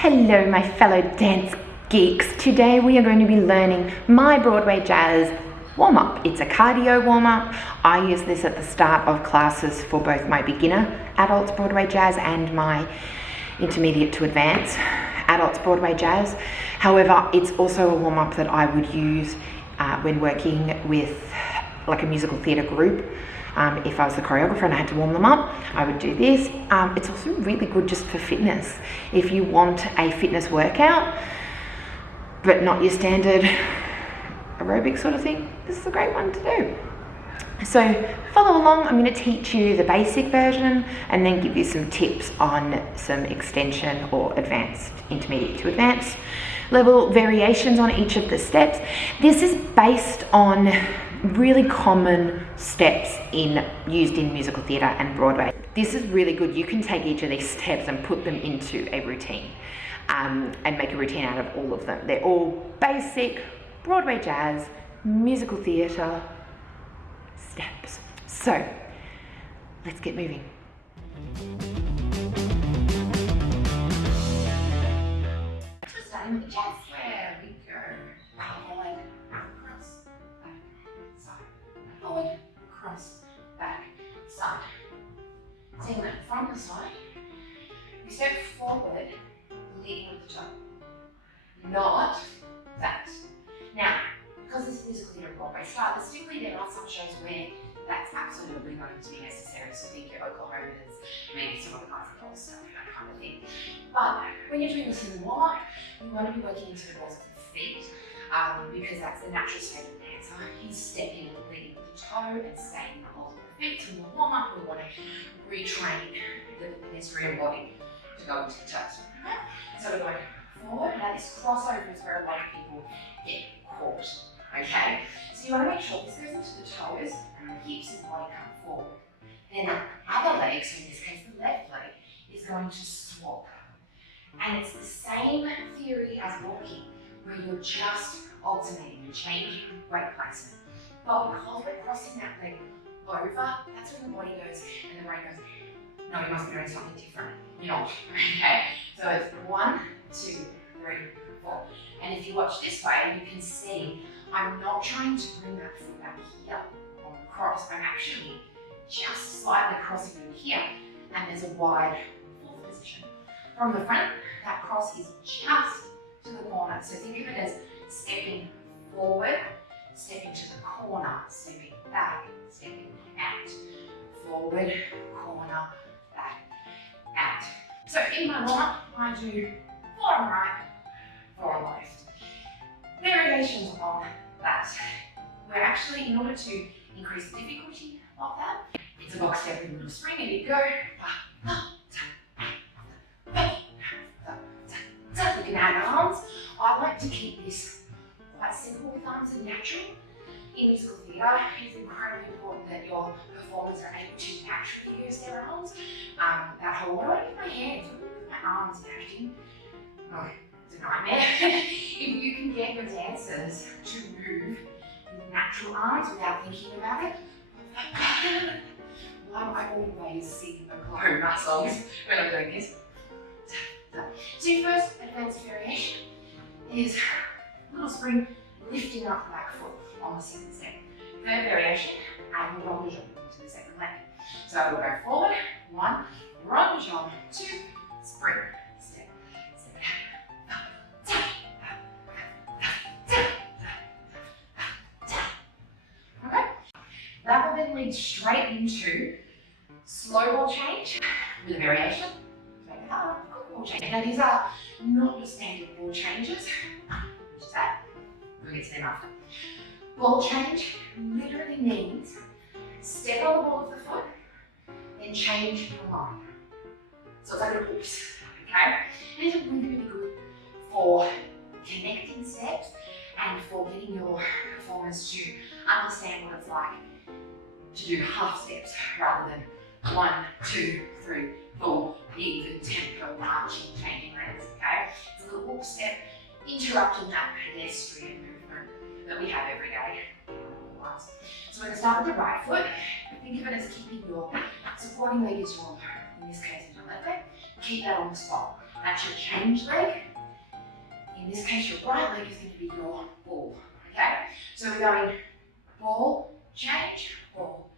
Hello my fellow dance geeks. Today we are going to be learning my Broadway Jazz warm-up. It's a cardio warm-up. I use this at the start of classes for both my beginner adults Broadway Jazz and my intermediate to advanced adults Broadway Jazz. However, it's also a warm-up that I would use when working with like a musical theatre group. If I was the choreographer and I had to warm them up, I would do this. It's also really good just for fitness. If you want a fitness workout, but not your standard aerobic sort of thing, this is a great one to do. So follow along. I'm going to teach you the basic version and then give you some tips on some extension or advanced, intermediate to advanced level variations on each of the steps. This is based on really common steps used in musical theatre and Broadway. This is really good. You can take each of these steps and put them into a routine and make a routine out of all of them. They're all basic Broadway Jazz musical theatre steps. So let's get moving. Starting with the jazz. Where we go. Forward, cross, back, side. Forward, cross, back, side. Taking that from the side. We step forward, leading with the toe. Not that. Now, because this is musical theatre Broadway style, distinctly there are some shows where that's absolutely going to be necessary. So think your Oklahomas, maybe some of the guys and stuff, that kind of thing. But when you're doing this in the warm-up, you want to be working into the balls of the feet because that's the natural state of the dancer. He's stepping, leading with the toe and staying in the balls of the feet. So in the warm-up, we want to retrain the pedestrian body to go into the toes. Okay? So we're going forward. Now this crossover is where a lot of people get caught. Okay? So you want to make sure this goes into the toes and the hips and body come forward. Then the other leg, so in this case the left leg, is going to swap. And it's the same theory as walking, where you're just alternating, you're changing weight placement. But because we're crossing that leg over, that's when the body goes and the brain goes, no, you must be doing something different. You're not. Okay? So it's 1, 2, 3, 4. And if you watch this way, you can see I'm not trying to bring that foot back here on the cross. I'm actually just slightly crossing in here, and there's a wide fourth position. From the front, that cross is just to the corner. So think of it as stepping forward, stepping to the corner, stepping back, stepping out. Forward, corner, back, out. So in my warm-up, I do 4 on the right, 4 on the left. Variations on that. We're actually, in order to increase the difficulty of that, it's a box step with a little spring, and you go. You can add arms. I like to keep this quite simple with arms and natural. In musical theatre, it's incredibly important that your performers are able to naturally use their arms. That whole, what do I do with my hands? What do I do with my arms in acting? Oh, it's a nightmare. If you can get your dancers to move with natural arms without thinking about it, why do I always sing Oklahoma songs when I'm doing this? So your first advanced variation is little spring lifting up the back foot on the second step. Third variation, adding rond de jambe to the second leg. So we'll go forward, 1, rond de jambe, 2, spring, step, step, okay? That will then lead straight into slow ball change with a variation. Make it hard. Ball change. Now these are not your standard ball changes, which is that. We'll get to them after. Ball change literally means step on the ball of the foot, then change your line. So it's like a oops, okay? And these are really, really good for connecting steps and for getting your performers to understand what it's like to do half steps rather than 1, 2, 3, 4, even tempo marching, changing legs, okay? It's a little whoop step, interrupting that pedestrian movement that we have every day. So we're going to start with the right foot. Think of it as keeping your supporting leg is your, in this case, is your left leg. Keep that on the spot. That's your change leg. In this case, your right leg is going to be your ball, okay? So we're going ball, change, ball,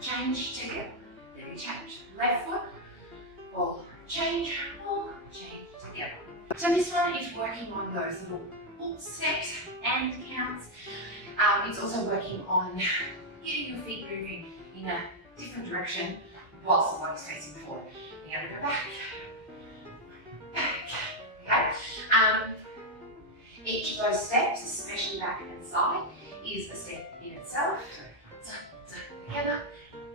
change together. Then we change. Left foot, ball, change together. So this one is working on those little ball steps and counts. It's also working on getting your feet moving in a different direction whilst the body's facing forward. You're going to go back, okay? Each of those steps, especially back and side, is a step in itself. So together,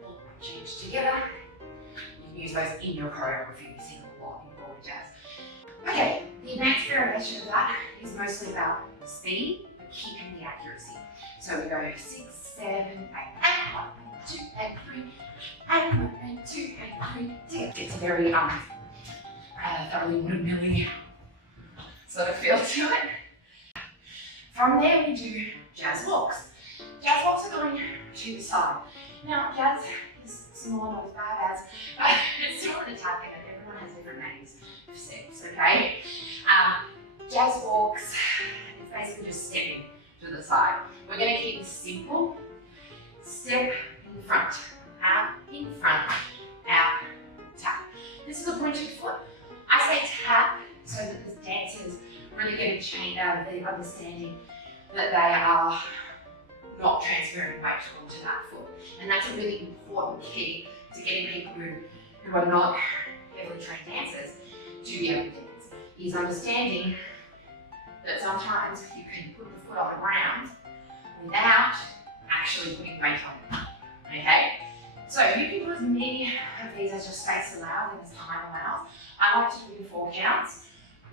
ball, change together. You can use those in your choreography. You see them a lot in Broadway Jazz. Okay, the advanced variation of that is mostly about speed, but keeping the accuracy. So we go 6, 7, 8, and 1, and 2, and 3, and 1, and 2, and 3, together. It's a very thoroughly woodmilly sort of feel to it. From there we do jazz walks. Jazz walks are going to the side. Now jazz is small, not as bad as, but it's still an Italian and everyone has different names for steps, okay? Jazz walks is basically just stepping to the side. We're going to keep this simple. Step in front, out, in front, out, tap. This is a pointed foot. I say tap so that the dancers really get a chain out of the understanding that they are not transferring weight onto that foot. And that's a really important key to getting people who are not heavily trained dancers to be able to dance, is understanding that sometimes you can put the foot on the ground without actually putting weight on it, okay? So you can do as many of these as your space allows and as time allows. I like to do 4 counts.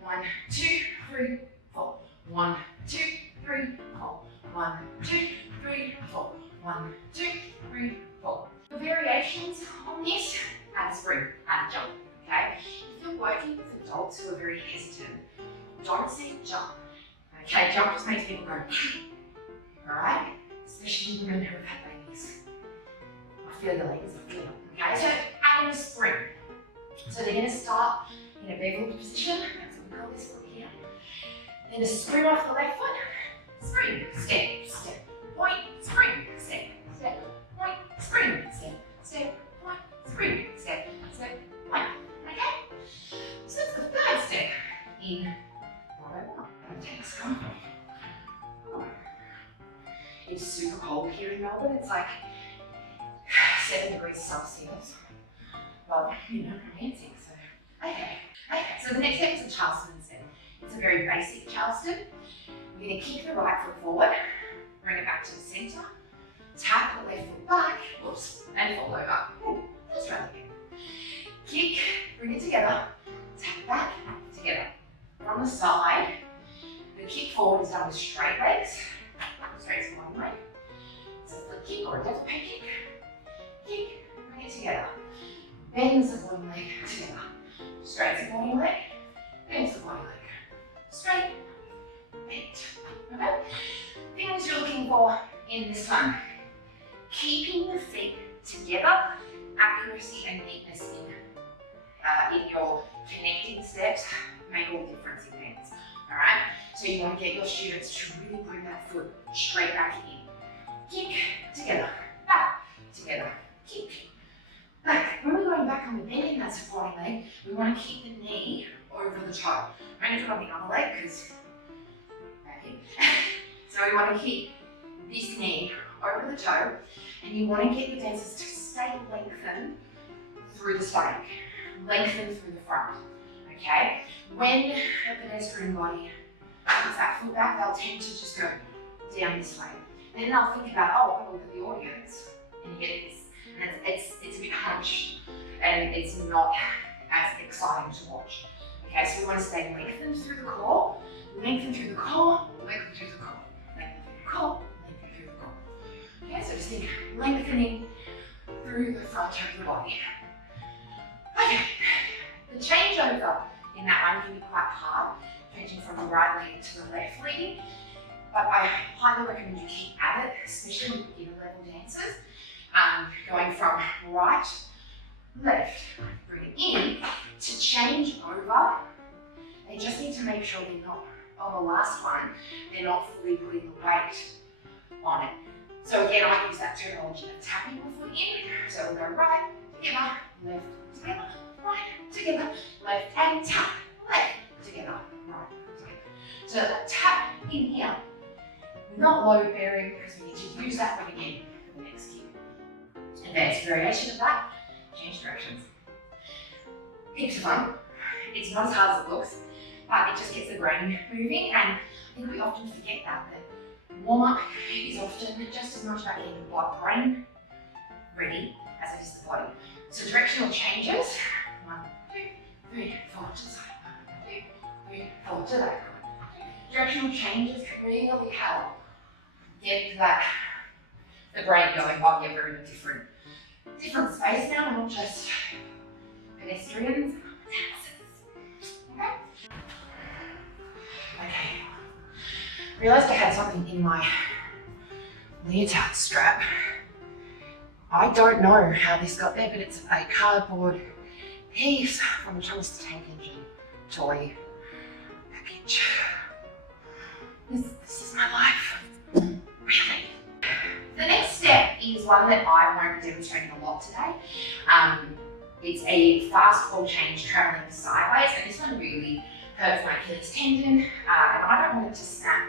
1, 2, 3, 4. 1, 2, 3, 4. 1, 2, 3, 4. 1, 2, 3, 4. The variations on this, add a spring, add a jump, okay? If you're working with adults who are very hesitant, don't say jump, okay? Jump just makes people go, alright? Especially women who have had babies. I feel your ladies, I feel them, okay? So add in a spring. So they're going to start in a beveled position, that's what we call this foot here. Then a spring off the left foot, spring, step, step, point, spring, step, step, point, spring, step, step, point, spring, step, step, point. Okay? So that's the third step in Broadway 1. Take a scone. It's super cold here in Melbourne. It's like 7 degrees Celsius. But, you know, I'm dancing, so. Okay, so the next step is a Charleston step. It's a very basic Charleston. We're going to kick the right foot forward, bring it back to the centre, tap the left foot back, whoops, and fall over. Let's try it again. Kick, bring it together, tap back, together. From the side, the kick forward is done with straight legs, straight supporting leg. So a flip kick or a devil kick. Kick, bring it together. Bend the supporting leg together. Straight supporting leg, bend supporting leg. Straight, bend. Okay? Things you're looking for in this one. Keeping the feet together, accuracy and neatness in your connecting steps make all the difference in dance. Alright? So you want to get your students to really bring that foot straight back in. Kick, together, back, together, kick, back. When we're going back and we're bending that supporting leg, we want to keep the knee over the toe. I'm going to do it on the other leg because so we want to keep this knee over the toe, and you want to get your dancers to stay lengthened through the stomach, lengthened through the front. Okay? When a pedestrian body puts that foot back, they'll tend to just go down this way. Then they'll think about, oh, I've got to look at the audience, and you get this. And it's a bit hunched, and it's not as exciting to watch. Okay, so we want to stay lengthened through the core, lengthen through the core, lengthen through the core, lengthen through the core, lengthen through the core. Okay, so just think lengthening through the front of the body. Okay, the changeover in that one can be quite hard, changing from the right leg to the left leg, but I highly recommend you keep at it, especially with beginner level dancers. Going from right left. Bring it in. To change over, they just need to make sure they're not, on the last one, they're not fully putting the weight on it. So again, I use that terminology of tapping the foot in. So we'll go right, together, left, together, right, together, left, and tap, left, together, right, together. So that tap in here, not load bearing, because we need to use that one again for the next cue. Advanced variation of that, change directions. Heaps of fun. It's not as hard as it looks, but it just gets the brain moving, and I think we often forget that warm-up is often just as much about getting the brain ready as it is the body. So directional changes, 1, 2, 3, 4 to the side, 1, 2, 3, 4 to the back. Directional changes can really help get that, the brain going while you're in a different space now, not just pedestrians, dancers. Okay. Realised I had something in my leotard strap. I don't know how this got there, but it's a cardboard piece from the Charleston Engine toy package. This is my life, really. The next step is one that I won't be demonstrating a lot today. It's a fast ball change travelling sideways, and this one really hurts my Achilles tendon, and I don't want it to snap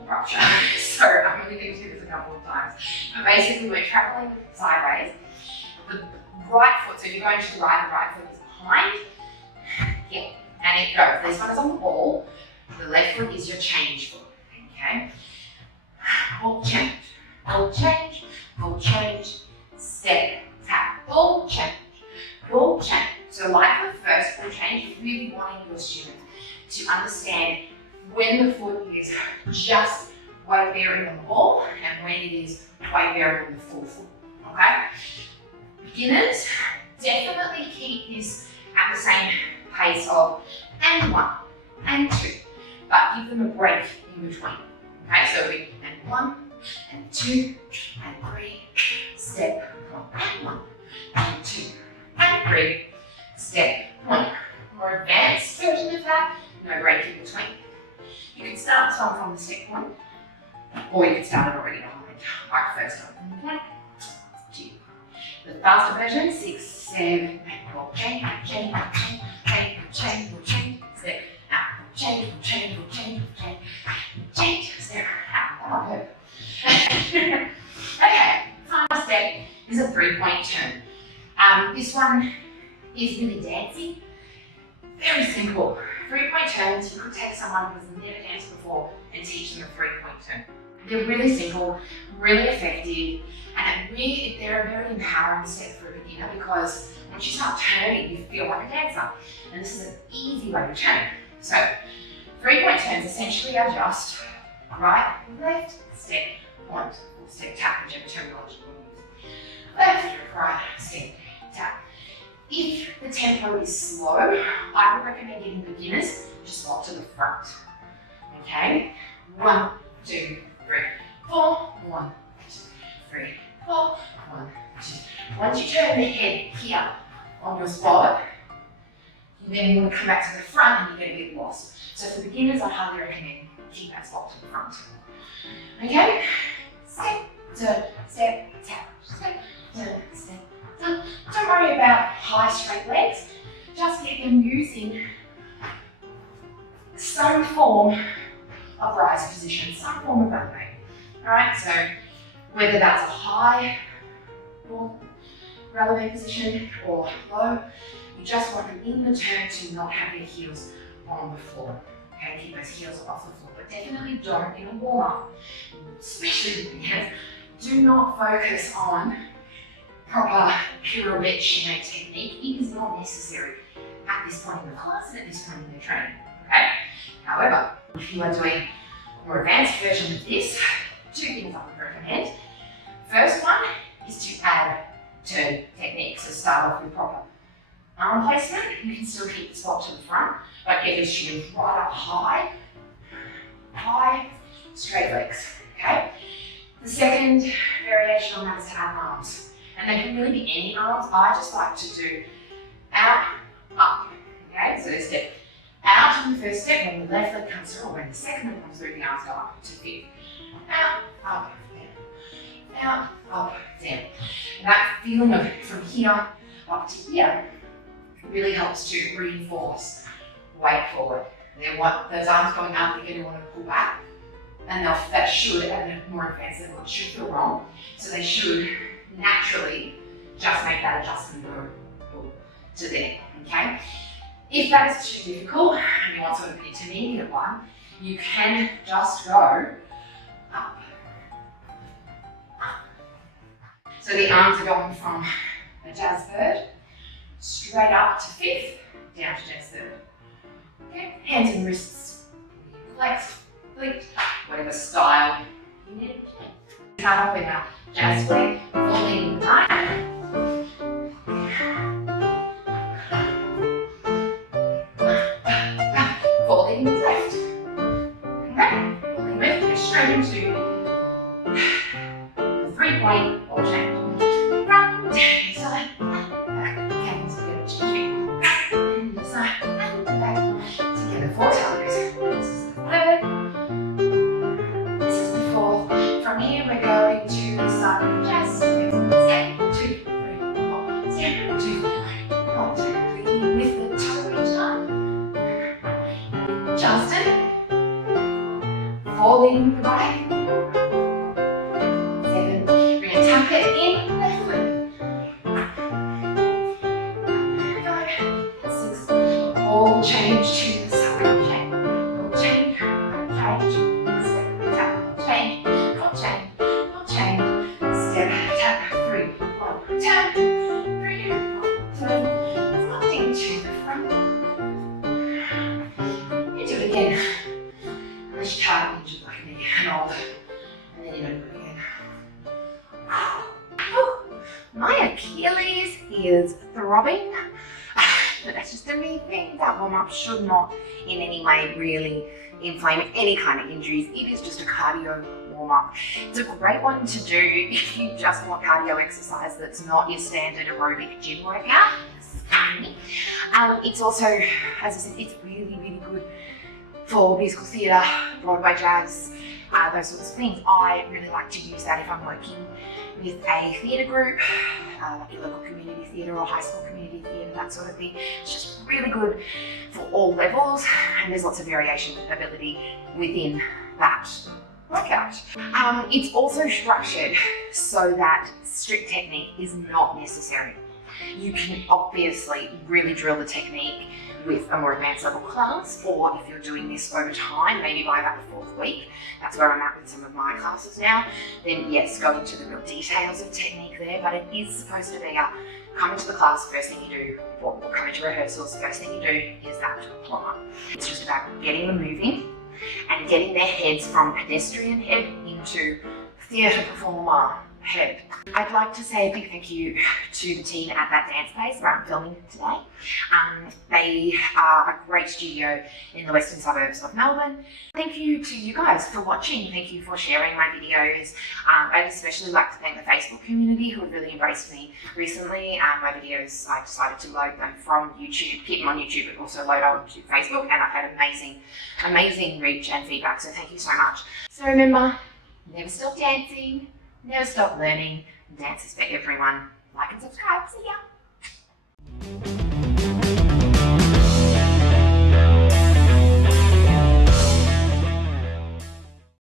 or rupture, so I'm only going to do this a couple of times. But basically, we're travelling sideways. The right foot, so if you're going to the right foot is behind, here, and it goes. This one is on the ball, the left foot is your change foot, okay? Ball change, ball change, ball change, step, tap, ball change, ball change. So like the first ball change, you're really wanting your student to understand when the foot is just weight bearing on the ball and when it is weight bearing on the full foot, okay? Beginners, definitely keep this at the same pace of and 1 and 2, but give them a break in between, okay? So we, and 1 and 2 and 3, step, and 1 and 2 and 3, step, point. More advanced version of that, no break in between. You can start this one from the step point, or you can start it already behind. I prefer starting from the point. 2. The faster version, 6, 7, 8, ball change, change, change, change, change, change, step, out, change, change, change, change, change, step, out. Okay, final step is a 3-point turn. This one is really dancey. Very simple. 3-point turns, you could take someone who's never danced before and teach them a 3-point turn. They're really simple, really effective, and they're a very empowering step for a beginner because once you start turning, you feel like a dancer. And this is an easy way to turn. So, 3-point turns essentially are just right, left, step, point, or step, tap, whichever terminology you want to use. Left, right, step, tap. If the tempo is slow, I would recommend getting beginners to swap to the front. Okay? 1, 2, 3, 4. 1, 2, 3, 4. 1, 2. Once you turn the head here on your spot, you then want to come back to the front and you get a bit lost. So for beginners, I highly recommend keep that spot to the front. Okay? Step, turn, step, tap, step, turn, step. Don't worry about high straight legs, just get them using some form of rise position, some form of runway. Alright, so whether that's a high or relevant position or low, you just want them in the turn to not have their heels on the floor. Okay, keep those heels off the floor, but definitely don't in a warm-up, especially with beginners, do not focus on proper pirouette Chinook technique. It is not necessary at this point in the class and at this point in the training, okay? However, if you are doing a more advanced version of this, 2 things I would recommend. First one is to add turn technique. So start off with proper arm placement. You can still keep the spot to the front, but get your shins right up high, straight legs, okay? The second variation on that is to add arms. And they can really be any arms. I just like to do out, up. Okay, so they step out on the first step, when the left leg comes through, or when the second leg comes through, the arms go up to fifth. Out, up, down. Out, up, down. And that feeling of from here up to here really helps to reinforce weight forward. Then what those arms coming up, you're going to want to pull back, and that should, at a more advanced level, it should feel wrong. So they should naturally just make that adjustment go to there. Okay. If that is too difficult and you want sort of an intermediate one, you can just go up. So the arms are going from a jazz third straight up to fifth, down to jazz third. Okay, hands and wrists flexed, flicked, whatever style you need. Start off with our jazz flag, falling right. Falling left. Okay, falling left, go straight into the 3-point ball change. Front, side, back, hands together, change. Side, back, together 4 times. This is the third. This is the fourth. From here we're going to the side of the jazz. Step, 2, 3, 4. Step, 2, 3, 4. Completely with the toe each time. Charleston. Falling right. 7. We're going to tuck it in left foot. 5, 6. All change to the side. Change. All change. Change. Step, tap, change. All change. All change. Step, tap. 3, 4. Turn. 3, 4. Turn. Floating to the front. You do it again. Unless you can't, injured like me and old. And then you don't do it again. My Achilles is throbbing. But that's just a me thing. That warm-up should not in any way really inflame any kind of injuries. It is just a cardio warm-up. It's a great one to do if you just want cardio exercise that's not your standard aerobic gym workout. It's also, as I said, it's really, really good for musical theatre, Broadway jazz, those sorts of things. I really like to use that if I'm working with a theatre group, like your local community theatre or high school community theatre, that sort of thing. It's just really good for all levels, and there's lots of variation ability within that workout. It's also structured so that strict technique is not necessary. You can obviously really drill the technique with a more advanced level class, or if you're doing this over time, maybe by about the 4th week, that's where I'm at with some of my classes now, then yes, go into the real details of technique there, but it is supposed to be a come into the class, first thing you do, or come into rehearsals, first thing you do is that warm-up. It's just about getting them moving and getting their heads from pedestrian head into theatre performer head. I'd like to say a big thank you to the team at that dance place where I'm filming today. They are a great studio in the western suburbs of Melbourne. Thank you to you guys for watching. Thank you for sharing my videos. I'd especially like to thank the Facebook community who have really embraced me recently. My videos, I decided to load them from YouTube, keep them on YouTube, but also load onto Facebook, and I've had amazing reach and feedback, so thank you so much. So remember, never stop dancing. Never stop learning. Dance is for everyone. Like and subscribe. See ya.